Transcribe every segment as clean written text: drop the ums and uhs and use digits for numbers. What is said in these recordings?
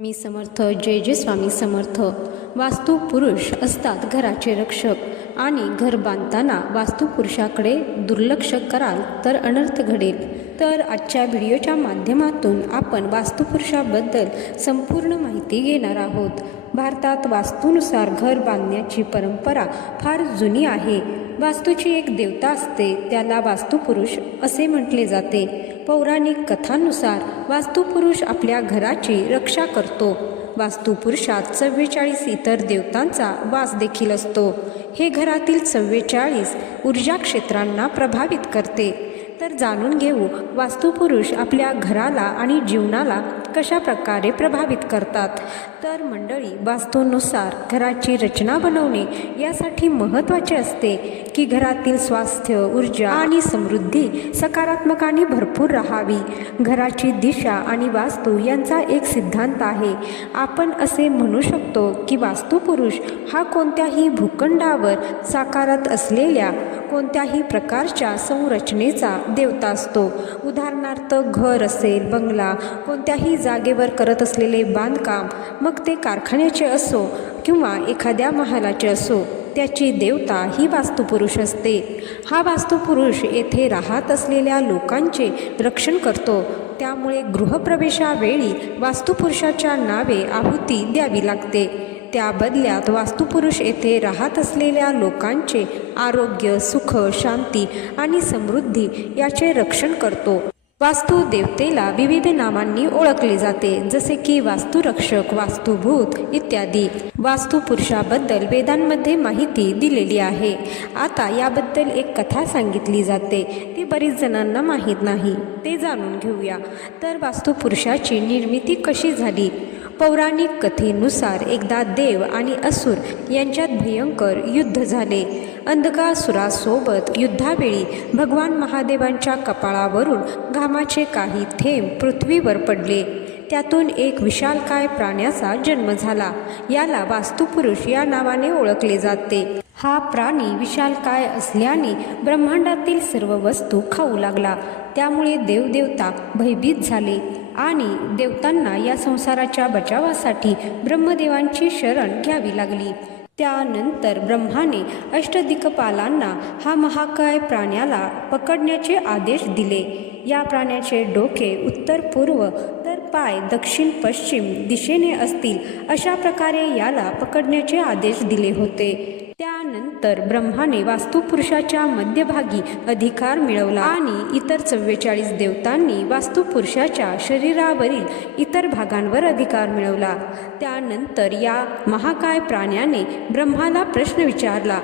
मी समर्थ. जय जय स्वामी समर्थ. वास्तू पुरुष असतात घराचे रक्षक आणि घर बांधताना वास्तुपुरुषाकडे दुर्लक्ष कराल तर अनर्थ घडेल. तर आजच्या व्हिडिओच्या माध्यमातून आपण वास्तुपुरुषाबद्दल संपूर्ण माहिती घेणार आहोत. भारतात वास्तूनुसार घर बांधण्याची परंपरा फार जुनी आहे. वास्तूची एक देवता असते, त्याला वास्तुपुरुष असे म्हटले जाते. पौराणिक कथांनुसार वास्तुपुरुष आपल्या घराची रक्षा करतो. वास्तुपुरुषात 44 इतर देवतांचा वास देखील असतो. हे घरातील 44 ऊर्जा क्षेत्रांना प्रभावित करते. तर जाणून घेऊ वास्तुपुरुष आपल्या घराला आणि जीवनाला कशा प्रकारे प्रभावित करतात. तर मंडळी, वास्तूनुसार घराची रचना बनवणे यासाठी महत्त्वाचे असते की घरातील स्वास्थ्य, ऊर्जा आणि समृद्धी सकारात्मक आणि भरपूर राहावी. घराची दिशा आणि वास्तू यांचा एक सिद्धांत आहे. आपण असे म्हणू शकतो की वास्तुपुरुष हा कोणत्याही भूखंडावर साकारत असलेल्या कोणत्याही प्रकारच्या संरचनेचा देवता असतो. उदाहरणार्थ, घर असेल, बंगला, कोणत्याही जागेवर करत असलेले बांधकाम, मग ते कारखान्याचे असो किंवा एखाद्या महालाचे असो, त्याची देवता ही वास्तुपुरुष असते. हा वास्तुपुरुष येथे राहत असलेल्या लोकांचे रक्षण करतो. त्यामुळे गृहप्रवेशावेळी वास्तुपुरुषाच्या नावे आहुती द्यावी लागते. त्या बदल्यात वास्तुपुरुष येथे राहत असलेल्या लोकांचे आरोग्य, सुख, शांती आणि समृद्धी याचे रक्षण करतो. वास्तु देवतेला विविध नावांनी ओळखले जाते, जसे की वास्तुरक्षक, वास्तुभूत इत्यादी. वास्तुपुरुषाबद्दल वेदांमध्ये माहिती दिलेली आहे. आता याबद्दल एक कथा सांगितली जाते, ती बरीच जणांना माहीत नाही, ते जाणून घेऊया. तर वास्तुपुरुषाची निर्मिती कशी झाली. पौराणिक कथेनुसार एकदा देव आणि असुर यांच्यात भयंकर युद्ध झाले. अंधकासुरासोबत युद्धावेळी भगवान महादेवांच्या कपाळावरून घामाचे काही थेंब पृथ्वीवर पडले. त्यातून एक विशालकाय प्राण्याचा जन्म झाला. याला वास्तुपुरुष या नावाने ओळखले जाते. हा प्राणी विशालकाय असल्याने ब्रह्मांडातील सर्व वस्तू खाऊ लागला. त्यामुळे देवदेवता भयभीत झाले आणि देवतांना या संसाराच्या बचावासाठी ब्रह्मदेवांची शरण घ्यावी लागली. त्यानंतर ब्रह्माने अष्टदिक्पालांना हा महाकाय प्राण्याला पकडण्याचे आदेश दिले. या प्राण्याचे डोके उत्तर पूर्व तर पाय दक्षिण पश्चिम दिशेने असतील अशा प्रकारे याला पकडण्याचे आदेश दिले होते. त्यानंतर ब्रह्माने वास्तुपुरुषाच्या मध्यभागी अधिकार मिळवला आणि इतर 44 देवतांनी वास्तुपुरुषाच्या शरीरावरील इतर भागांवर अधिकार मिळवला. त्यानंतर या महाकाय प्राण्याने ब्रह्माला प्रश्न विचारला,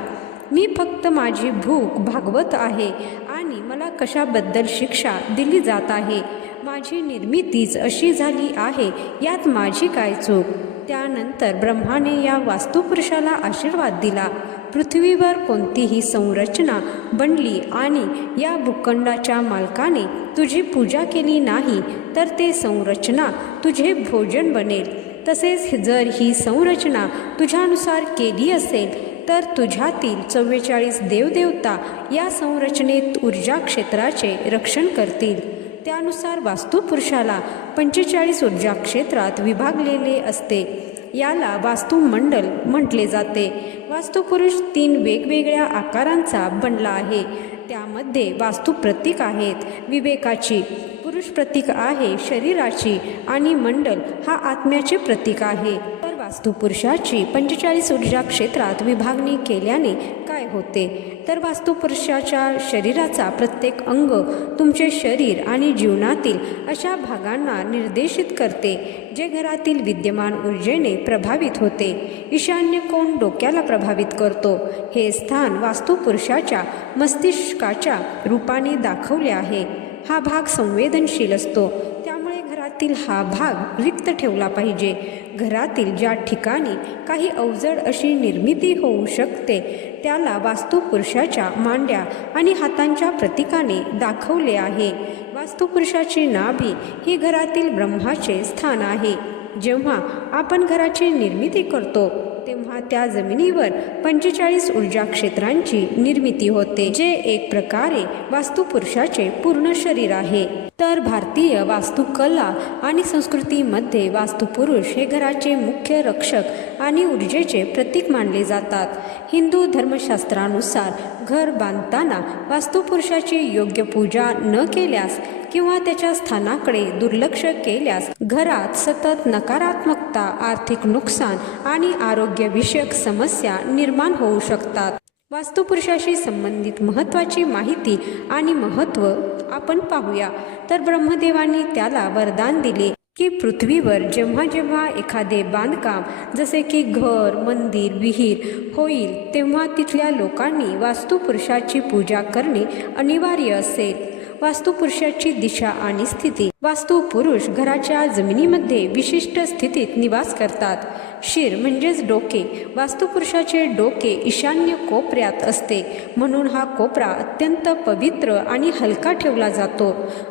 मी फक्त माझी भूक भागवत आहे आणि मला कशाबद्दल शिक्षा दिली जात आहे. माझी निर्मितीच अशी झाली आहे, यात माझी काय चूक. त्यानंतर ब्रह्माने या वास्तुपुरुषाला आशीर्वाद दिला. पृथ्वीवर कोणतीही संरचना बनली आणि या भूखंडाच्या मालकाने तुझी पूजा केली नाही तर ते संरचना तुझे भोजन बनेल. तसेच जर ही संरचना तुझ्यानुसार केली असेल तर तुझ्यातील 44 देवदेवता या संरचनेत ऊर्जा क्षेत्राचे रक्षण करतील. त्यानुसार वास्तुपुरुषाला 45 ऊर्जा क्षेत्रात विभागलेले असते. याला वास्तुमंडल म्हटले जाते. वास्तुपुरुष 3 वेगवेगळ्या आकारांचा बनला आहे. त्यामध्ये वास्तू प्रतीक आहेत. विवेकाची पुरुष प्रतीक आहे, शरीराची आणि मंडल हा आत्म्याचे प्रतीक आहे. तर वास्तुपुरुषाची 45 ऊर्जा क्षेत्रात विभागणी केल्याने काय होते. तर वास्तुपुरुषाच्या शरीराचा प्रत्येक अंग तुमचे शरीर आणि जीवनातील अशा भागांना निर्देशित करते जे घरातील विद्यमान ऊर्जेने प्रभावित होते. ईशान्य कोण डोक्याला प्रभावित करतो. हे स्थान वास्तुपुरुषाच्या मस्तिष्काच्या रूपाने दाखवले आहे. हा भाग संवेदनशील असतो, त्यामुळे घरातील हा भाग रिक्त ठेवला पाहिजे. घरातील ज्या ठिकाणी काही अवजड अशी निर्मिती होऊ शकते त्याला वास्तुपुरुषाच्या मांड्या आणि हातांच्या प्रतीकाने दाखवले आहे. वास्तुपुरुषाची नाभी ही घरातील ब्रह्माचे स्थान आहे. जेव्हा आपण घराची निर्मिती करतो तेव्हा त्या जमिनीवर 45 ऊर्जा क्षेत्रांची निर्मिती होते, जे एक प्रकारे वास्तुपुरुषाचे पूर्ण शरीर आहे. तर भारतीय वास्तुकला आणि संस्कृतीमध्ये वास्तुपुरुष हे घराचे मुख्य रक्षक आणि ऊर्जेचे प्रतीक मानले जातात. हिंदू धर्मशास्त्रानुसार घर बांधताना वास्तुपुरुषाची योग्य पूजा न केल्यास किंवा त्याच्या स्थानाकडे दुर्लक्ष केल्यास घरात सतत नकारात्मकता, आर्थिक नुकसान आणि आरोग्यविषयक समस्या निर्माण होऊ शकतात. वास्तुपुरुषाशी संबंधित महत्त्वाची माहिती आणि महत्त्व आपण पाहूया. तर ब्रह्मदेवांनी त्याला वरदान दिले की पृथ्वीवर जेव्हा जेव्हा एखादे बांधकाम जसे की घर, मंदिर, विहीर होईल तेव्हा तिथल्या लोकांनी वास्तुपुरुषाची पूजा करणे अनिवार्य असेल. वास्तुपुरुषाची दिशा आणि स्थिती. वास्तुपुरुष घराच्या जमिनीमध्ये विशिष्ट स्थितीत निवास करतात. शिर म्हणजेच डोके. वास्तुपुरुषाचे डोके ईशान्य कोपऱ्यात असते, म्हणून हा कोपरा अत्यंत पवित्र आणि हलका ठेवला जातो.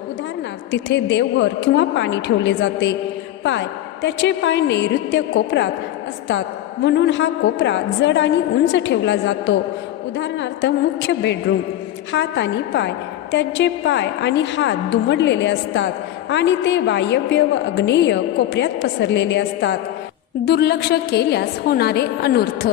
उदाहरणार्थ तिथे देवघर किंवा पाणी ठेवले जाते. पाय. त्याचे पाय नैऋत्य कोपऱ्यात असतात, म्हणून हा कोपरा जड आणि उंच ठेवला जातो. उदाहरणार्थ मुख्य बेडरूम. हात आणि पाय. त्याचे पाय आणि हात दुमडलेले असतात आणि ते वायव्य व आग्नेय कोपऱ्यात पसरलेले असतात. दुर्लक्ष केल्यास होणारे अनर्थ.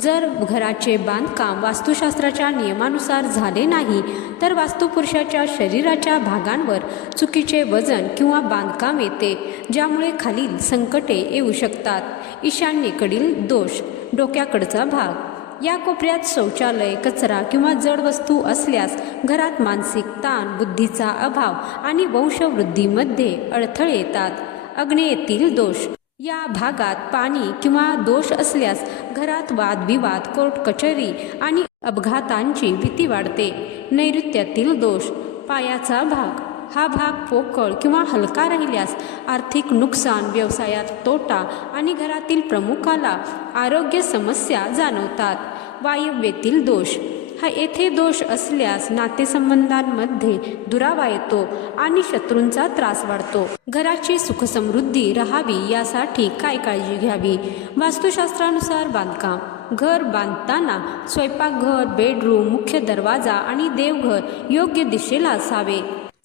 जर घराचे बांधकाम वास्तुशास्त्राच्या नियमानुसार झाले नाही तर वास्तुपुरुषाच्या शरीराच्या भागांवर चुकीचे वजन किंवा बांधकाम येते, ज्यामुळे खालील संकटे येऊ शकतात. ईशान्येकडील दोष. डोक्याकडचा भाग. या कोपऱ्यात शौचालय, कचरा किंवा जड वस्तू असल्यास घरात मानसिक ताण, बुद्धीचा अभाव आणि वंशवृद्धीमध्ये अडथळे येतात. आग्नेयेतील दोष. या भागात पाणी किंवा दोष असल्यास घरात वादविवाद, कोर्ट कचेरी आणि अपघातांची भीती वाढते. नैऋत्यातील दोष. पायाचा भाग. हा भाग पोकळ किंवा हलका राहिल्यास आर्थिक नुकसान, व्यवसायात तोटा आणि घरातील प्रमुखाला आरोग्य समस्या जाणवतात. वायव्येतील दोष. हा येथे दोष असल्यास नातेसंबंधांमध्ये दुरावा येतो आणि शत्रूंचा त्रास वाढतो. घराची सुखसमृद्धी राहावी यासाठी काय काळजी घ्यावी? वास्तुशास्त्रानुसार बांधकाम. घर बांधताना स्वयंपाकघर, बेडरूम, मुख्य दरवाजा आणि देवघर योग्य दिशेला असावे.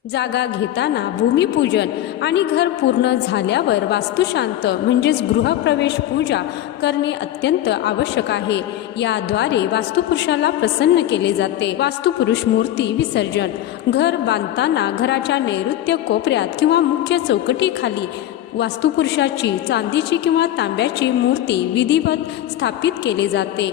जागा घेताना भूमिपूजन आणि घर पूर्ण झाल्यावर वास्तुशांत म्हणजेच गृहप्रवेश पूजा करणे अत्यंत आवश्यक आहे. याद्वारे वास्तुपुरुषाला प्रसन्न केले जाते. वास्तुपुरुष मूर्ती विसर्जन. घर बांधताना घराच्या नैऋत्य कोपऱ्यात किंवा मुख्य चौकटीखाली वास्तुपुरुषाची चांदीची किंवा तांब्याची मूर्ती विधिवत स्थापित केली जाते.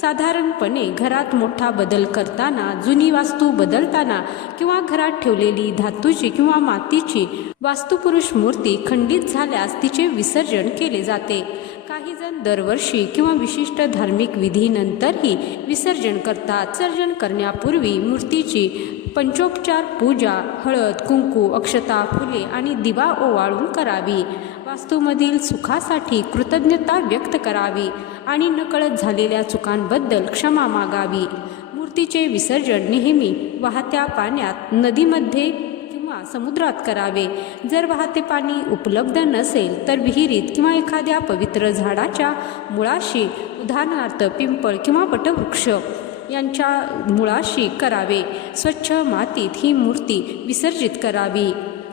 साधारणपणे घरात मोठा बदल करताना, जुनी वास्तू बदलताना किंवा घरात ठेवलेली धातूची किंवा मातीची वास्तुपुरुष मूर्ती खंडित झाल्यास तिचे विसर्जन केले जाते. काही जण दरवर्षी किंवा विशिष्ट धार्मिक विधीनंतरही विसर्जन करतात. विसर्जन करण्यापूर्वी मूर्तीची पंचोपचार पूजा हळद, कुंकू, अक्षता, फुले आणि दिवा ओवाळून करावी. वास्तूमधील सुखासाठी कृतज्ञता व्यक्त करावी आणि नकळत झालेल्या चुकांबद्दल क्षमा मागावी. मूर्तीचे विसर्जन नेहमी वाहत्या पाण्यात, नदीमध्ये किंवा समुद्रात करावे. जर वाहते पाणी उपलब्ध नसेल तर विहिरीत किंवा एखाद्या पवित्र झाडाच्या मुळाशी, उदाहरणार्थ पिंपळ किंवा वटवृक्ष यांच्या मुळाशी करावे. स्वच्छ मातीत ही मूर्ती विसर्जित करावी.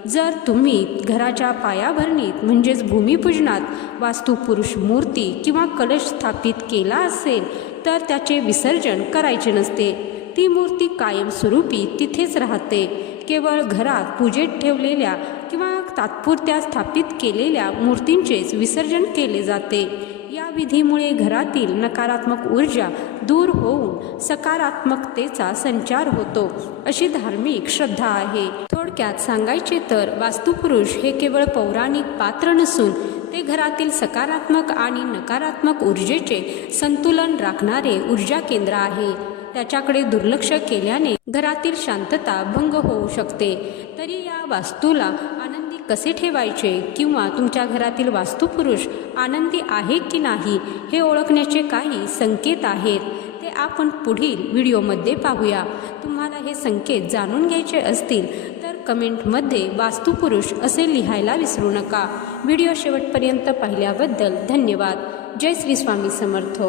जर तुम्ही घराच्या पायाभरणीत म्हणजेच भूमिपूजनात वास्तुपुरुष मूर्ती किंवा कलश स्थापित केला असेल तर त्याचे विसर्जन करायचे नसते. ती मूर्ती कायमस्वरूपी तिथेच राहते. केवळ घरात पूजेत ठेवलेल्या किंवा तात्पुरत्या स्थापित केलेल्या मूर्तींचेच विसर्जन केले जाते. या विधीमुळे घरातील नकारात्मक ऊर्जा दूर होऊन सकारात्मकतेचा संचार होतो, अशी धार्मिक श्रद्धा आहे. थोडक्यात सांगायचे तर वास्तुपुरुष हे केवळ पौराणिक पात्र नसून ते घरातील सकारात्मक आणि नकारात्मक ऊर्जेचे संतुलन राखणारे ऊर्जा केंद्र आहे. त्याच्याकडे दुर्लक्ष केल्याने घरातील शांतता भंग होऊ शकते. तरी या वास्तूला आनंदी कसे ठेवायचे किंवा तुमच्या घरातील वास्तुपुरुष आनंदी आहे की नाही हे ओळखण्याचे काही संकेत आहेत. ते आपण पुढील व्हिडिओमध्ये पाहूया. तुम्हाला हे संकेत जाणून घ्यायचे असतील तर कमेंटमध्ये वास्तुपुरुष असे लिहायला विसरू नका. व्हिडिओ शेवटपर्यंत पाहिल्याबद्दल धन्यवाद. जय श्री स्वामी समर्थ.